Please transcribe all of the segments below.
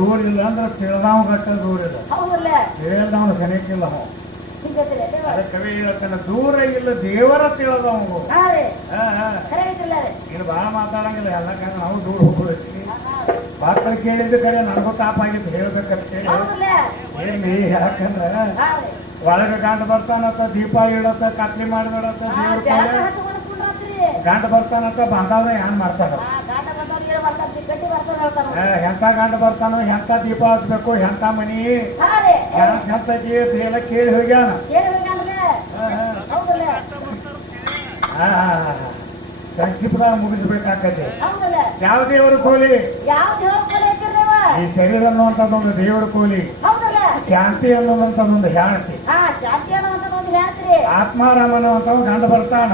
ದೂರ ಇಲ್ಲ ಅಂದ್ರೆ ತಿಳಿದವ್ ಗಟ್ಟ ದೂರ ಇಲ್ಲ, ತಿಳಿದವನು ಕನೆಕ್ಕಿಲ್ಲ. ಅದ ಕವಿ ಹೇಳ್ತಾನೆ, ದೂರ ಇಲ್ಲ ದೇವರ ತಿಳಿದವಂಗು. ಇನ್ನು ಬಾಳ ಮಾತಾಡಂಗಿಲ್ಲ, ಎಲ್ಲ ಕಾರಣ ನಾವು ದೂರ ಹೋಗ್ಬಿಡ್ತೀವಿ. ಪಾತ್ರ ಕೇಳಿದ ಕಡೆ ನನಗೂ ತಾಪಾಗಿತ್ತು ಹೇಳ್ಬೇಕಂತ ಹೇಳಿ. ಏನ್ರಿ ಯಾಕಂದ್ರ ಒಳಗ ಗಂಡ ಬರ್ತಾನತ್ತ, ದೀಪ ಇಡತ್ತ, ಕತ್ಲಿ ಮಾಡಿಬಿಡತ್ತ, ದೇವ್ರ ಗಂಡ ಬರ್ತಾನತ್ತ, ಬಾಂಧವ್ರ ಏನ್ ಮಾಡ್ತಾರ, ಎಂತ ಗಂಡ ಬರ್ತಾನೋ, ಎಂತ ದೀಪ ಹಚ್ಬೇಕು, ಎಂತ ಮನಿ ಎಂತ ಎಲ್ಲ ಕೇಳಿ ಹೋಗ್ಯಾನ. ಸಂಕ್ಷಿಪ್ತ ಮುಗಿಸ್ಬೇಕಾಕತಿ. ಯಾವ ದೇವರ ಕೋಲಿ? ಈ ಶರೀರ ಅನ್ನುವಂಥದ್ದು ಒಂದು ದೇವರ ಕೋಲಿ, ಶಾಂತಿ ಅನ್ನುವಂಥದ್ದೊಂದು ಹೆಂಡತಿ, ಆತ್ಮಾರಾಮ ಅನ್ನುವಂಥ ಗಂಡ ಬರ್ತಾನ.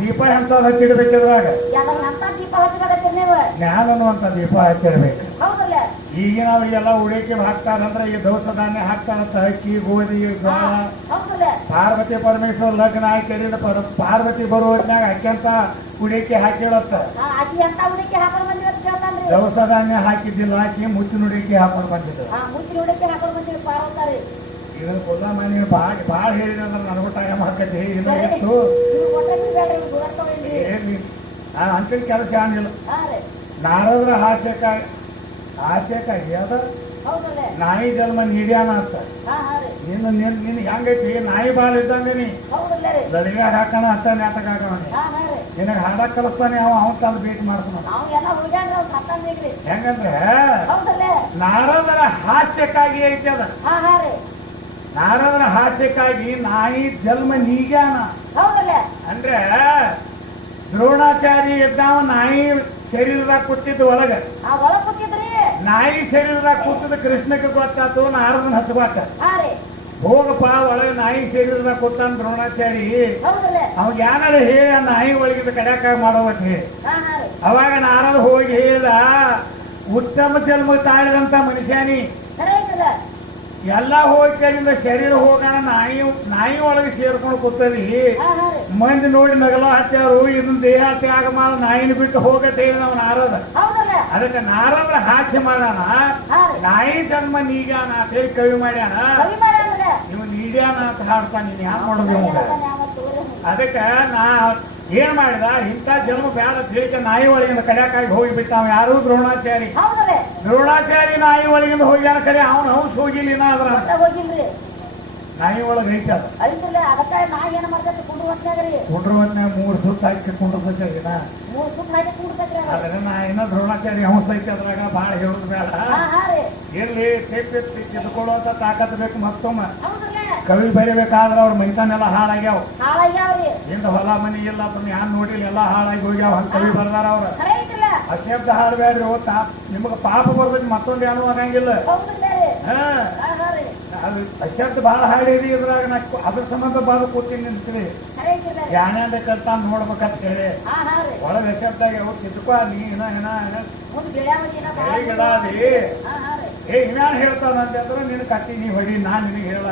ದೀಪ ಎಂತ ಹಚ್ಚಿಡ್ಬೇಕಿದ್ರಾಗ ಜ್ಞಾನ ಅನ್ನುವಂತ ದೀಪ ಹಚ್ಚಿಡ್ಬೇಕು. ಈಗ ನಾವು ಎಲ್ಲ ಉಳಿಕೆ ಹಾಕ್ತಾರಂದ್ರೆ ಈ ದವಸ ಧಾನ್ಯ ಹಾಕ್ತಾರಂತ, ಅಕ್ಕಿ, ಗೋಧಿ, ಜೋಳ. ಪಾರ್ವತಿ ಪರಮೇಶ್ವರ ಲಗ್ನ ಆಯ್ಕೆ ಪಾರ್ವತಿ ಬರೋ ಹೊತ್ನ್ಯಾಗ ಅಕ್ಕಿಂತ ಉಡಿಕೆ ಹಾಕಿಡತ್ತ. ದವಸ ಧಾನ್ಯ ಹಾಕಿದ್ದಿಲ್ಲ, ಹಾಕಿ ಮುಚ್ಚಿನ ಉಡಿಕೆ ಹಾಕೊಂಡು ಬಂದಿದ್ರು. ಇದನ್ನ ಕೊಲ್ಲ ಮನೆ ಬಾಳ ಹೇಳಿದ್ರೆ ನನಗೂ ಟೈಮ್ ಹಾಕತಿ. ಇತ್ತು ಅಂತ ಕೆಲಸ ಏನಿಲ್ಲ. ನಾರದ್ರ ಹಾಸ್ಯಕ್ಕಾಗಿ ಅದ ನಾಯಿ ಜನ್ಮ ನೀಡ್ಯಾನ ಅಂತ. ನಿನ್ ಹೆಂಗೈತಿ, ನಾಯಿ ಬಾಳ ಇದ್ದಂಗೆ ನೀ ಲಡಿಗೆ ಹಾಕೋಣ ಅಂತ ನಾಟಕ ಹಾಕೋಣ. ನಿನಗೆ ಹಾಡಕ್ ಕಲಿಸ್ತಾನೆ ಅವನ್ ತಂದು ಭೇಟಿ ಮಾಡ್ತಾನ. ಹೆಂಗಂದ್ರೆ ನಾರದರ ಹಾಸ್ಯಕ್ಕಾಗಿ ಐತಿ ಅದ. ನಾರದರ ಹಾಸ್ಯಕ್ಕಾಗಿ ನಾಯಿ ಜನ್ಮ ನೀಗ್ಯಾನ ಅಂದ್ರೆ ದ್ರೋಣಾಚಾರಿ ಇದ್ದಾವ ನಾಯಿ ಶರೀರದಾಗ ಕೂತಿದ್ದು ಒಳಗ. ನಾಯಿ ಶರೀರದಾಗ ಕೂತಿದ್ದು ಕೃಷ್ಣಕ್ಕೆ ಗೊತ್ತಾತು, ನಾರದನ ಹಚ್ಬಾಕ ಹೋಗಪ್ಪ ಒಳಗೆ ನಾಯಿ ಶರೀರದಾಗ ಕೂತಾನ ದ್ರೋಣಾಚಾರಿ. ಅವಾಗ ಏನಾರ ಹೇಳ ನಾಯಿ ಒಳಗಿದ ಕಡ್ಯಾಕ ಮಾಡೋವತ್ ಹೇಳಿ. ಅವಾಗ ನಾರದ ಹೋಗಿ ಹೇಳಿದ, ಉತ್ತಮ ಜನ್ಮ ತಾಳಿದಂತ ಮನುಷ್ಯನಿ ಎಲ್ಲ ಹೋಗಿ ಕೈಯಿಂದ ಶರೀರ ಹೋಗೋಣ, ನಾಯಿ ಒಳಗೆ ಸೇರ್ಕೊಂಡು ಕೂತದಿ. ಮಂದಿ ನೋಡಿ ನಗಲ ಹಚ್ಚಾರು, ಇದನ್ನ ದೇಹ ತ್ಯಾಗ ಮಾಡ ನಾಯಿನ ಬಿಟ್ಟು ಹೋಗತ್ತೆ ಹೇಳಿ ನಾವು ನಾರದ. ಅದಕ್ಕೆ ನಾರದ್ರ ಹಾಸ್ಯ ಮಾಡೋಣ, ನಾಯಿ ಜನ್ಮ ನೀಗ್ಯಾನ ಅಂತ ಹೇಳಿ ಕವಿ ಮಾಡ್ಯಾನ. ನೀವು ನೀಡ್ಯಾನ ಅಂತ ಹಾಡ್ತಾನ, ನೀನ್ ಯಾಕೆ ಮಾಡೋದು? ಅದಕ್ಕೆ ನಾ ಏನ್ ಮಾಡಿದ, ಇಂಥ ಜನ್ಮ ಬ್ಯಾಡ ತಿಳಿಕ ನಾಯಿ ಒಳಗಿಂದ ಕಡ್ಯಾಕಾಗಿ ಹೋಗಿಬಿಟ್ಟ. ಅವ ಯಾರು? ದ್ರೋಣಾಚಾರಿ. ದ್ರೋಣಾಚಾರಿ ನಾಯಿ ಒಳಗಿಂದ ಹೋಗ್ಯಾನ ಕಡೆ ಅವನು ಹೌಸ್ ಹೋಗಿಲ್ಲ. ಅದ್ರ ನಾಯಿ ಒಳಗೆ ಐತೆ ಅದು. ಕುಂಡ್ರ ಹೊತ್ನ್ಯಾಗ 3 ಸುತ್ತ ಹಾಕಿ ಕುಂಡ್ರತೈತಿ. ಅದ್ರ ನಾಯಿನ ದ್ರೋಣಾಚಾರಿ ಹೌಸ್ ಐತಿ. ಅದ್ರಾಗ ಬಾಳ ಹೇಳುದು ಬೇಡ. ಎಲ್ಲಿ ತಿದ್ಕೊಳ್ಳುವಂತ ತಾಕತ್ ಬೇಕು. ಮತ್ತೊಮ್ಮ ಕವಿ ಬರಿಬೇಕಾದ್ರ ಅವ್ರ ಮೈತಾನೆಲ್ಲ ಹಾಳಾಗ್ಯಾವ. ಇಂದ ಹೊಲ ಮನಿ ಇಲ್ಲ ಅದನ್ನ ಯಾರು ನೋಡಿಲ್ಲ, ಎಲ್ಲ ಹಾಳಾಗಿ ಹೋಗ್ಯಾವ. ಹಂಗ ಕವಿ ಬರ್ದಾರ ಅವ್ರ. ಅಶಬ್ದ ಹಾಡ್ಬೇಡ್ರಿ, ನಿಮಗ ಪಾಪ ಬರ್ತೈತಿ, ಮತ್ತೊಂದು ಏನೂ ಆಗಂಗಿಲ್ಲ. ಅದು ಅಶಬ್ದ ಬಾಳ ಹಾಡಿರಿ. ಇದ್ರಾಗ ಅದ್ರ ಸಂಬಂಧ ಬಾಳ ಕೂತೀನಿ ನಿಂತೀವಿ. ಯಾಣ್ಯಾಂದ ಕಲ್ತಾನ ನೋಡ್ಬೇಕಂತ ಹೇಳಿ ಒಳಗೆ ಅಶಬ್ದಾಗ ತಿದ್ಕೋ ನೀ ಗಿಡ ಅದಿ ಇನ್ಯಾನ್ ಹೇಳ್ತಾನ ಅಂತಂದ್ರೆ ನಿನ್ ಕಟ್ಟಿ ನೀ ಹೊಡಿ, ನಾನ್ ನಿನಗೆ ಹೇಳ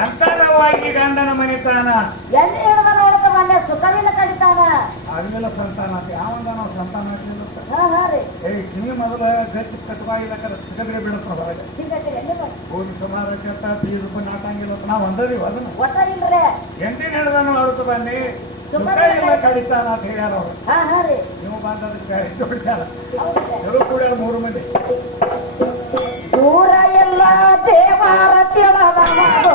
ಎಂತರವಾಗಿ ಗಂಡನ ಮನಿತಾನ ಸುಖವಿಲ್ಲ ಕಡಿತಾನ ಅವೆಲ್ಲ ಸಂತಾನ ಅಂತ ಯಾವಂದ ನಾವು ಸಂತಾನ ಕಿವಿ ಮೊದಲ ಗಟ್ಟಿ ಕಟ್ಟವಾಗಿಲ್ಲ ಸಿಗದ್ರೆ ಬಿಡುತ್ತ ಹೊರಗೆ ಹೋಗಿ ಸುಮಾರು ಬೀಜ ನಾಟಂಗಿಲ್ಲ ನಾವು ಅಂದದೀವಿ. ಅದನ್ನು ಎಂಟಿನ ಹಿಡ್ದನು ಅರ್ಥ ಬನ್ನಿ ಸುಖ ಇಲ್ಲ ಕಡಿತಾನ ಅಂತ ಹೇಳ್ಯಾರ ಅವರು. ನೀವು ಬಂದದಕ್ಕೆ ಜೋಡಿಸ್ಯಾರ ಚಲೋ ಕೂಡ 3 ಮಂದಿ. ದೂರ ಎಲ್ಲ ದೇವರ ತಿಳದ ಮಾಡೋ,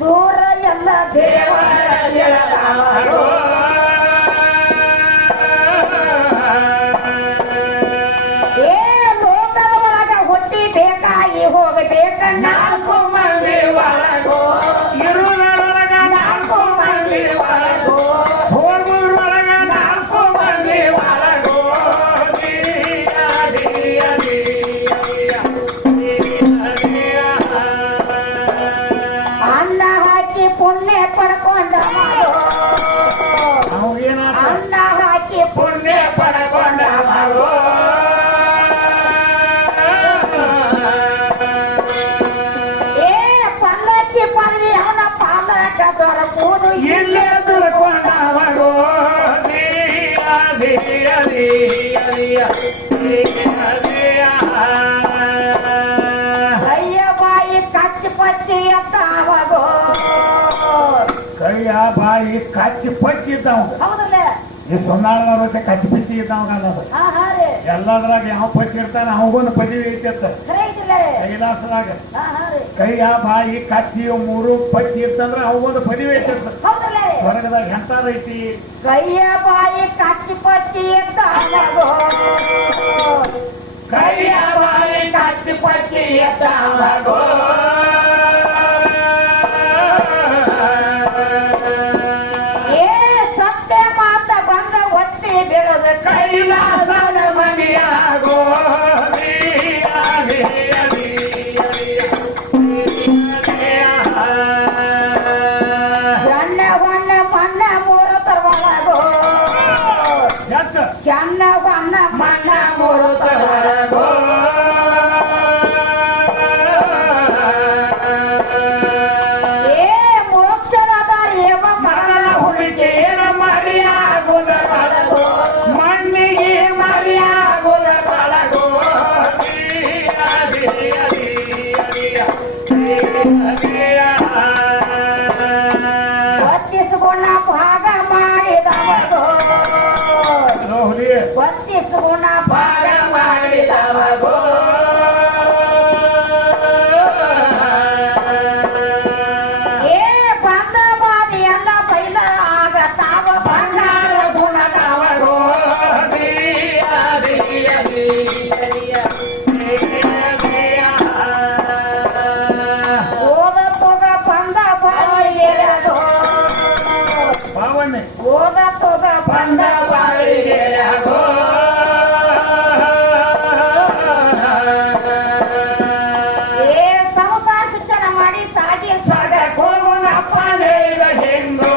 ದೂರ ಎಲ್ಲ ದೇವರ ತಿಳದ ಮಾಡೋ. ಲೋಕದ ಒಳಗ ಹುಟ್ಟಿ ಬೇಕಾಗಿ ಹೋಗಬೇಕ 4 ಮಂದಿ ಒಳಗೋ, ಇರುವುದರೊಳಗ 4 ಮಂದಿ ಒಳಗೋ, ಹೋಗುವುದರೊಳಗ 4 ಮಂದಿ ಒಳಗೋ. ಕೈಯ ಬಾಯಿ ಕಚ್ಚಿ ಪಚ್ಚಿ ಎತ್ತಾವಗೋ ಕೈಯ ಬಾಯಿ ಕಚ್ಚಿ ಪಚ್ಚಿ ಇದ್ದಾವ ಹೌದಲ್ಲ ಈ ಸೊನ್ನಾಳದವ್ರ ಕಚ್ಚಿ ಪಚ್ಚಿ ಇದ್ದಾವ ಹಾ ರೀ ಎಲ್ಲದ್ರಾಗ ಯಾವ ಪಚ್ಚಿ ಇರ್ತಾನ ಅವಗೊಂದು ಪದವಿ ಐತಿರ್ತ ಖರೆ ಐತಿಲ್ಲ ರೀ ಕೈಲಾಸದಾಗ ಹಾ ರೀ ಕೈಯ ಬಾಯಿ ಕಚ್ಚಿ ಮೂರು ಪಚ್ಚಿ ಇರ್ತಂದ್ರ ಅವಗೊಂದು ಪದವಿ ಐತಿರ್ತ ಹೌದಲ್ಲ ರೀ ಹೊರಗದಾಗ ಎಂತಾರೈತಿ ಕೈಯ ಬಾಯಿ ಕಚ್ಚಿ ಪಚ್ಚಿ ಎತ್ತಾವಗೋ ಕೈಯ ಬಾಯಿ ಕಚ್ಚಿ ಪಚ್ಚಿ ಎತ್ತಾವಗೋ ಏ ಸತ್ಯ ಮಾತ ಬಂದ ಒತ್ತಿ ಬೀಳದ ಕೈಲಾಸನ ಮನೆಯಾಗೋ ಜಣ್ಣ ಬಣ್ಣ ಮಣ್ಣ ಮೂರು ತರವಾಗೋ ಜಣ್ಣ ಬಣ್ಣ ಮಣ್ಣ ಮೂರು ತರವಾಗೋ ಏ ಮೋಕ್ಷದ ಏವ ಮರಣ ಹುಡುಗಿಯರ ಮರಿಯಾಗುದ ಬಳಗೋ ಮಣ್ಣಿಗೆ ಮರಿಯಾಗುದ ಬಳಗೋ ಒತ್ತಿಸುಗುಣ ಭಾಗ ಮಾಡಿದವಗೋ ಒತ್ತಿಸುಗುಣ ಭಾಗ ಮಾಡಿದವಗೋ ಏ ಬಂದ ಬಾದಿ ಎಲ್ಲ ಬೈಲ ಆಗತಾವ ಬಂಗಾರ ಗುಣದವಗೋ ಓದ ತೊಗ ಬಂದ ಬಾಳಿಗೆರಡು ಪಾವಣ್ಣೆ ಓದ ತೊಗ ಬಂದ ಬಾಳಿಗೆರಡು ಏ ಸಂಸಾರ ಶಿಕ್ಷಣ ಮಾಡಿ ಸಾಗಿ ಸ್ವರ್ಗ ಹೋಗುನಪ್ಪ ಹೇಳಿದ ಹೆಂಗೋ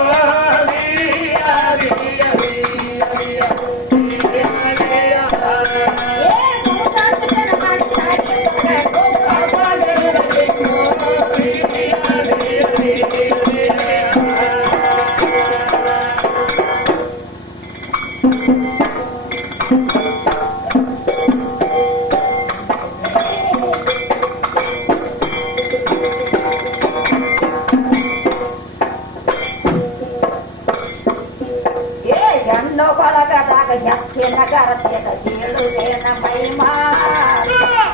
ಏ ಸಂಸಾರ ಶಿಕ್ಷಣ ಮಾಡಿ ಸಾಗಿ ಸ್ವರ್ಗ ಏ ಹೆಣ್ಣು ಬಳಗದಾಗ ಹೆಚ್ಚಿನ ಗರತೆದ ಹೇಳುವೇನ ಮೈಮಾ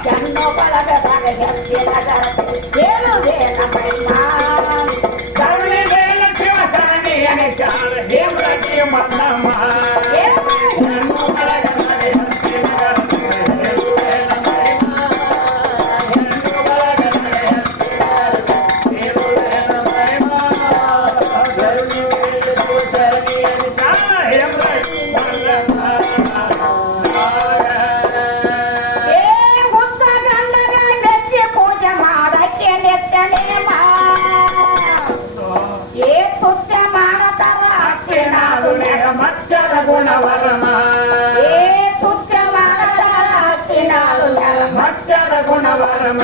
ಹೆಣ್ಣು ಬಳಗದಾಗ ಹೆಚ್ಚಿನ ಗರತೆ ಹೇಳುವೇನ ಮೈಮಾ ಕರುಣೆ ಮೇಲೆ ಶಿವಕರಣಿಯನ ಚಾಲ ಹೇಮ್ರತಿ ಮನ್ನಮ್ಮ ಏ ಹೆಣ್ಣು ಬಳಗದಾಗ ಹೆಚ್ಚಿನ ಗರತೆ ಹೇಳುವೇನ ಮಹಿಮಾ. ಹೆಣ್ಣು ಬಳಗದಾಗ ಹೆಚ್ಚಿನ ಗರತೆ ಹೇಳುವೇನ ಮಹಿಮಾ. ಕರುಣೆ ಮೇಲೆ ಶಿವಕರಣಿಯನ ಚಾಲ ಹೇಮ್ರತಿ ಮನ್ನಮ್ಮ. ಏ ಹುತ್ತ ಗಂಡಗ ಬೆಚ್ಚಿ ಪೂಜೆ ಮಾಡಕ್ಕೆ ನೆತ್ತನೆ ಮಾ ಏ ತುಚ್ಚ ಮಾಡತಾರ ಅಕ್ಕಿನಾದು ನೆಗ ಮಚ್ಚದ ಗುಣವರಮ ಏ ತುಚ್ಚ ಮಾಡತಾರ ಅತ್ತಿನಾಳು ಮಚ್ಚದ ಗುಣವರಮ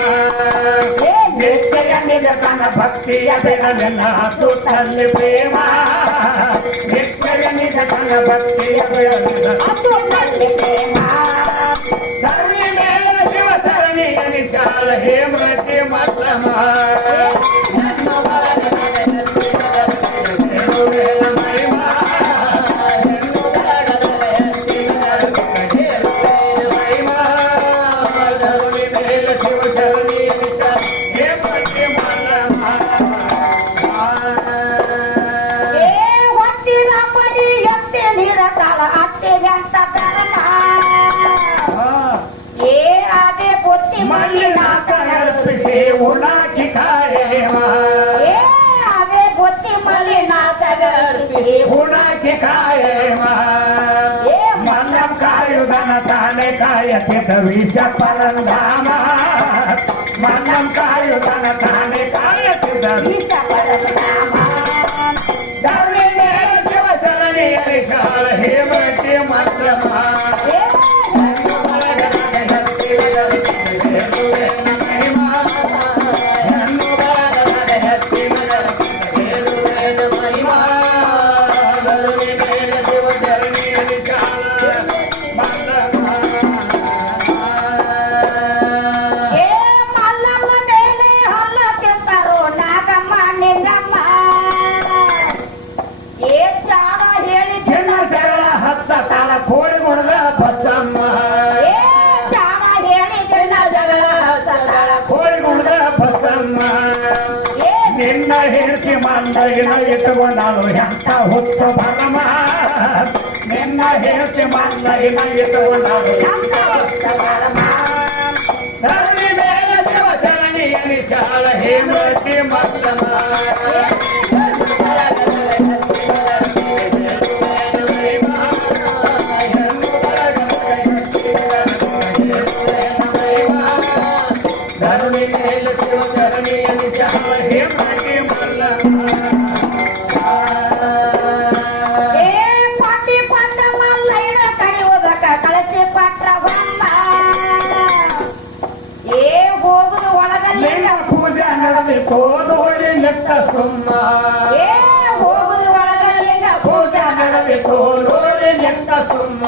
ಏ ನಿತ್ಯ ನಿಜತನ ಭಕ್ತಿಯ ಬೆಳಲಿನ ಸುತ್ತಲ್ಲಿ ಪ್ರೇಮ ನಿತ್ಯ ನಿಜತನ ಭಕ್ತಿಯ ಬೆಳಲಿನ ಅದು ನಲ್ಲಿ ಪ್ರೇಮ ಕರುಣೆ ಮೇಲೆ ಶಿವಸರಣಿ ಅನಿಚಾಲ ಹೇಮ್ರತಿ ಮಲ್ಲಮ ಹೆಣ್ಣು ಬಳಗದಾಗ ಹೆಚ್ಚಿನ ಗರತೆ ಹೇಳುವೇನ ಮಹಿಮಾ. ಹೆಣ್ಣು ಬಳಗದಾಗ ಹೆಚ್ಚಿನ ಗರತೆ ಹೇಳುವೇನ ಮಹಿಮಾ. ಕರುಣೆ ಮೇಲೆ ಶಿವಸರಣಿ ಅನಿಚಾಲ ಹೇಮ್ರತಿ ಮಲ್ಲಮ. ಏ ಹೊತ್ತಿನ ಪರಿ ಎತ್ತಿ ನೀಡತಾಳ ಅತ್ತೆಗಂತ ಧರ್ಮ ಏ ಅದೇ ಬೊತ್ತಿ ಮಲ್ಲಿನಾಥ ಕಲ್ಪಿಸಿ ಉಣಾಕಿ ಕಾಯೇವ ಏ ಅದೇ ಬೊತ್ತಿ ಮಲ್ಲಿನಾಥ ಗರ್ಭಿಸಿ ಉಣಾಕಿ ಕಾಯೇವ ಏ ಮಲ್ಲಂ ಕಾಯುಧನ ತಾನೆ ಕಾಯತಿದ್ದ ವಿಷ ಪರಂಧಾಮ ಮಲ್ಲಂ ಕಾಯುಧನ ತಾನೆ ಕಾಯತಿದ್ದ ವಿಷ ಪರಶುರಾಮ ಕರುಣೆ ಮೇಲೆ ಶಿವಸರಣಿ ಅರಿಶಾಲ ಹೇಮರತಿ ಮಲ್ಲಮ ಏ ಹೆಣ್ಣು ಬಳಗದಾಗ ಹೆಚ್ಚಿನ ಗರತೆ ಹೇಳುವೇನ ಮಹಿಮಾ. ಹೆಣ್ಣು ಬಳಗದಾಗ ಹೆಚ್ಚಿನ ಗರತೆ ಹೇಳುವೇನ ಮಹಿಮಾ. ಕರುಣೆ ಮೇಲೆ ಶಿವಸರಣಿ ಅರಿಶಾಲ ಮಲ್ಲಮ. ಬಸಮ್ಮ ಏ ಜಾಣ ಹೇಳಿದ್ರನ ಜಗಳ ಸಗಳ ಕೋಳಿಗುಣದ ಬಸಮ್ಮ ಏ ನಿನ್ನ ಹೆಂಡತಿ ಮಂದಗಿನ ಇಟ್ಟುಕೊಂಡಾಳು ಎಂತ ಹುಟ್ಟು ಭರಮ ನಿನ್ನ ಹೆಂಡತಿ ಮಂದಗಿನ ಇಟ್ಟುಕೊಂಡಾಳು ಎಂತ ಹುಟ್ಟು ಭರಮ ಧರಣಿ ಮೇಲೆ ಶಿವಚರಣಿ ಅನಿಶಾಳ ಹೇಮತಿ ಮಲ್ಲಮ್ಮ ಧರಣಿ ಮೇಲೆ ಶಿವಚರಣಿ ಅನಿಶಾಳ ಹೇಮತಿ ಮಲ್ಲಮ್ಮ ಏ ಪಾಟಿ ಪಟ್ಟ ಮಲ್ಲಯ್ಯನ ಕಡಿಯೋದಕ್ಕ ಕಳಸಿ ಪಟ್ಟ ಬಮ್ಮ ಏ ಹೋಗುದು ಒಳಗಲ್ಲಿ ನಿನ್ನ ಪೂಜೆ ನಡೆದಿತ್ತು ನೋಡಿ ಲೆಕ್ಕ ಸುಮ್ಮ ಏ ಹೋಗುದು ಒಳಗಲ್ಲಿಂಗ ಪೂಜೆ ನಡೆದಿತ್ತು ನೋಡಿ ಲೆಕ್ಕ ಸುಮ್ಮ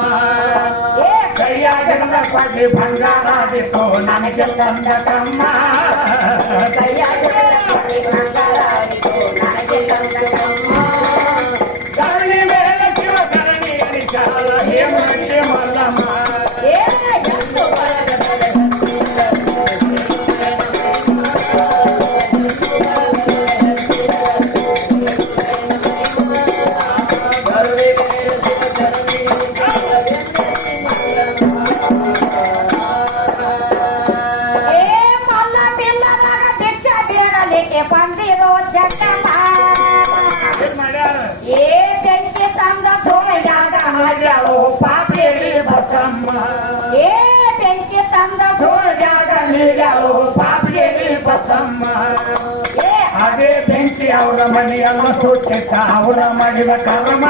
ಏ ಕೈಯಾಗಿನ ಪಡ್ಲಿ ಬಂಗಾರಾದಿತ್ತು ನನಗೆ ತಂದ ತಮ್ಮ ಕೈಯಾಗಿನ ಪಡ್ಲಿ ಬಂಗಾರಾದಿತ್ತು ನನಗೆ ತಂದ ತಮ್ಮ ಧರಣಿ ಮೇಲೆ ಶಿವಚರಣಿ ಅನಿಶಾಳ ಹೇಮಂತಿ ಮಲ್ಲಮ್ಮ ಏ ಎಂದು ಒಳಗದಲ್ಲಿ ಧರಣಿ ಮೇಲೆ ಶಿವಚರಣಿ ಅನಿಶಾಳ ಹೇಮಂತಿ ಮಲ್ಲಮ್ಮ ಏ ಮಲ್ಲ ಬಿಲ್ಲದಾಗ ಭಿಕ್ಷ ಬೇಡಲಿಕ್ಕೆ ಬಂದಿರೋ ಜಗಮ್ಮ ಏನ್ ಮಾಡ್ಯಾರ ಏ ಬೆಂಕಿ ತಂದ ಧೂಳಿದಾಗ ಹಾಗ್ಯಾಳು ಪಾಪಿಯಲ್ಲಿ ಬಸಮ್ಮ ಏ ಬೆಂಕಿ ತಂದ ಸೋಳ್ಯಾಗ ನೀರ್ಯಾಳು ಪಾಪಿಯಲ್ಲಿ ಬಸಮ್ಮ ಏ ಅದೇ ಬೆಂಕಿ ಅವರ ಮನೆಯಲ್ಲ ಸುಟ್ಟಿತ್ತ ಅವರ ಮಾಡಿದ ಕರ್ಮ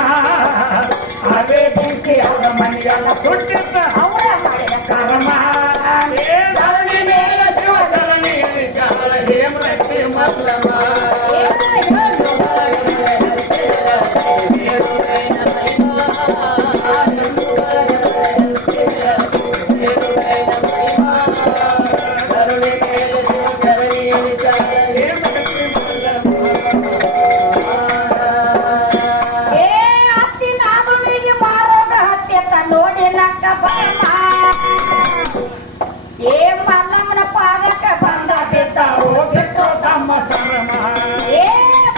ಅದೇ ಬೆಂಕಿ ಅವರ ಮನೆಯಲ್ಲ ಸುಟ್ಟಿತ್ತ ಅವರ ಮಾಡಿದ ಕರ್ಮ ಏ ಧರಣಿ ಮೇಲೆ ಶಿವಚರಣಿ ಅನಿಶಾಳ ಹೇಮಂತಿ ಮಲ್ಲಮ್ಮ ಏ ಎಂದು ಧರಣಿ ಮೇಲೆ ಶಿವಚರಣಿ ಅನಿಶಾಳ ಹೇಮಂತಿ ಮಲ್ಲಮ್ಮ ಏ ಹತ್ತಿನ ಆಗುಳಿಗೆ ಮಾರೋಗ ಹತ್ಯತ ನೋಡಿ ನಕ್ಕ ಬರಮ್ಮ ಏ ಮಲ್ಲಮ್ಮನ ಪಾದಕ್ಕೆ ಬಂದ ಬಿದ್ದವು ಬಿಟ್ಟು ತಮ್ಮ ಶರಮ ಏ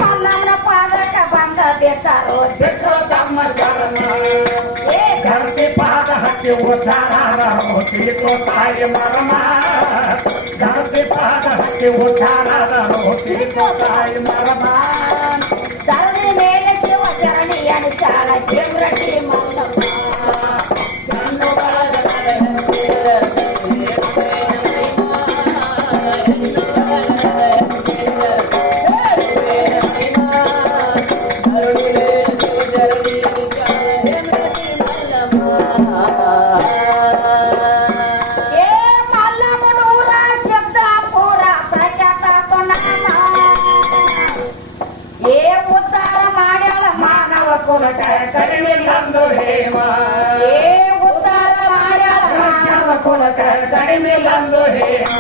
ಮಲ್ಲಮ್ಮನ ಪಾದಕ್ಕೆ ಬಂದ ಬಿದ್ದರು ಬಿಟ್ಟು ತಮ್ಮ ಶರಮ ಏ ಧರತಿ ಪಾದ ಹತ್ತಿ ಉದ್ಧಾರ ತೀತು ತಾಯಿ ಮರಮ ಧರತಿ ಪಾದ ಹತ್ತಿ ಉದ್ಧಾರ ತೀತು ತಾಯಿ ಮರಮ ಧರಣಿ ಮೇಲೆ ಶಿವಚರಣಿ ಅನಿಶಾಳ ಕಿಮ್ರಟಿ ಮಲ್ಲಮ್ಮ ಕಣ್ಣು ಬಳಗದ ಏ ಮಲ್ಲಮ್ಮನೂರ ಶಬ್ದ ಪೂರ ಪ್ರಖ್ಯಾತ ಕೊನಾಮ ಏ ಉದ್ಧಾರ ಮಾಡ್ಯಾಳ ಮಾನವ ಕುಲಕ ಕಡಿಮೆಲ್ಲಂದು ಹೇಮ ಏ ಉದ್ಧಾರ ಮಾಡ್ಯಾಳ ಮಾನವ ಕುಲಕ ಕಡಿಮೆಲ್ಲಂದು ಹೇಮ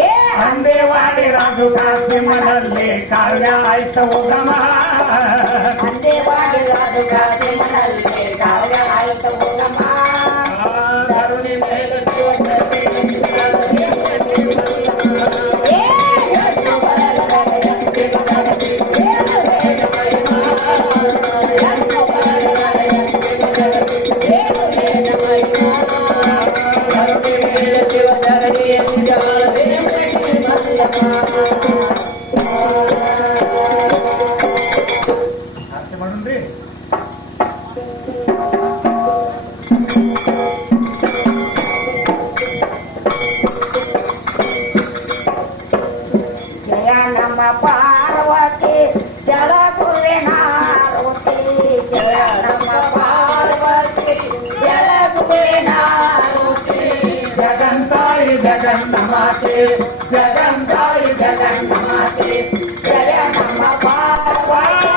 ಏ ಅಂದೇವಾಡಿ ರಾಜು ಕಾಸಿಮನಲ್ಲಿ ಕಾವ್ಯ ಆಯ್ತ ಉಗಮ ಅಂದೇವಾಡಿ ರಾಜು ಕಾಸಿಮನಲ್ಲಿ ಕಾವ್ಯ ಆಯ್ತು ಉಗಮ ಧರಣಿ ಮೇಲೆ ಶಿವಚರಣಿ ಅನಿಶಾಳ ಹೇಮಂತಿ ಮಲ್ಲಮ್ಮ ಏ ಎಂದು ಬರಲಗದೆ ಎಂದು ಬರಲಗದೆ ಎಂದು ಧರಣಿ ಮೇಲೆ ಶಿವಚರಣಿ ಅನಿಶಾಳ ಹೇಮಂತಿ ಮಲ್ಲಮ್ಮ ಅರ್ಥ ಮಾಡೋಣ್ರಿ ಜಯ ನಮ್ಮ ಪಾರ್ವತಿ ಜಲಗುವಿನಾರುತಿ ಜಯ ನಮ್ಮ ಪಾರ್ವತಿ ಜಲಗುವಿನಾರುತಿ ಜಗಂತಾಯಿ ಜಗನ್ನ ಮಾತೆ ಜಗಂತಾಯಿ ಜಗನ್ನ ಮಾತೆ ಜಯ ನಮ್ಮ ಪಾರ್ವತಿ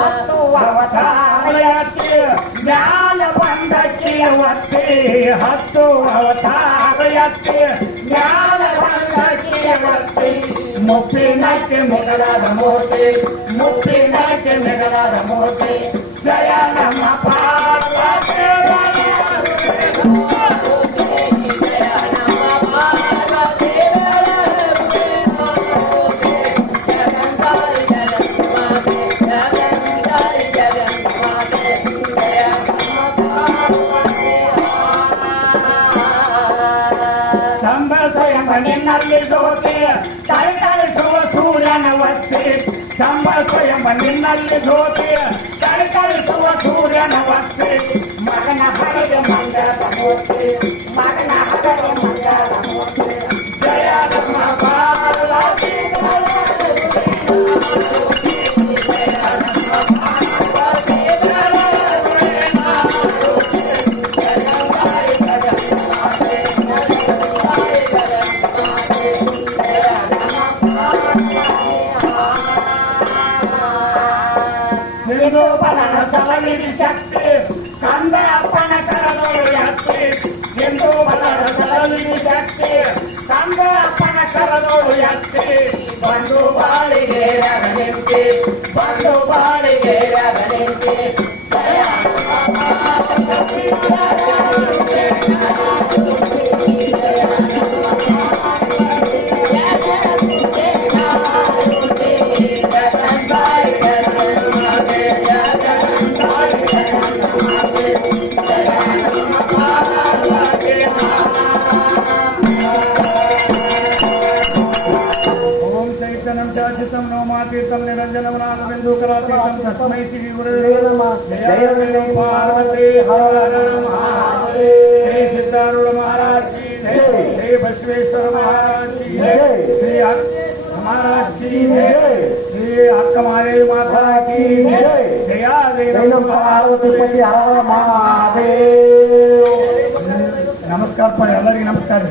ಹತ್ತು ಅವತಾರ ಒತ್ತಿ ಹತ್ತು ಅವತಾರ ಎತ್ತಿ ಜ್ಞಾನ ಬಂದಕ್ಕೆ ಒತ್ತಿ ಮುಪ್ಪಿನಕ್ಕೆ ಮೆಗಲಾದ ಮೂರ್ತಿ ಮುಪ್ಪಿನಕ್ಕೆ ಮೆಗಲಾದ ಮೂರ್ತಿ ಜಯ ನಮ್ಮ ಪಾರ್ವತಿ ನಿನ್ನಲ್ಲಿ ಜ್ಯೋತಿ ತಳಿತಳಿಸುವ ಸೂರ್ಯನ ಒತ್ತಿ ಸಂಬ ಸ್ವಯಂ ನಿನ್ನಲ್ಲಿ ಜ್ಯೋತಿ ತಳಿತಳಿಸುವ ಸೂರ್ಯನ ಒತ್ತಿ ಮಗನ ಹಡೆಗೆ ಮಂಗಲ ಮೂರ್ತಿ ಮಗನ ಹಡೆಗೆ ಮಂಗಲ ಮೂರ್ತಿ ಜಯ ನಮ್ಮ ಪಾರ್ವತಿ ಶಕ್ತಿ ಕಂದ ಅಪ್ಪನ ಕರದೋಳು ಯಾತ್ರಿ ಎಂದು ಬಲರ ಸಲವಿನಿ ಶಕ್ತಿ ಕಂದ ಅಪ್ಪನ ಕರದೋಳು ಯಾತ್ರಿ ಬಂದು ಬಾಳಿಗೆ ನಿಂತಿ ಬಂದು ಬಾಳಿಗೆ ನಿಂತಿ तीर्थम निरंजनम नागबिंदु करातीर्थम तस्मै श्री गुरुदेव नमः जय पार्वती हर हर महादेव श्री सिद्धारूढ़ महाराज की जय श्री बसवेश्वर महाराज की जय श्री महाराज की जय श्री अक्कमादेवी माता की जय जया देव पार्वती हर हर महादेव नमस्कार पर ಎಲ್ಲರಿಗೂ ನಮಸ್ಕಾರ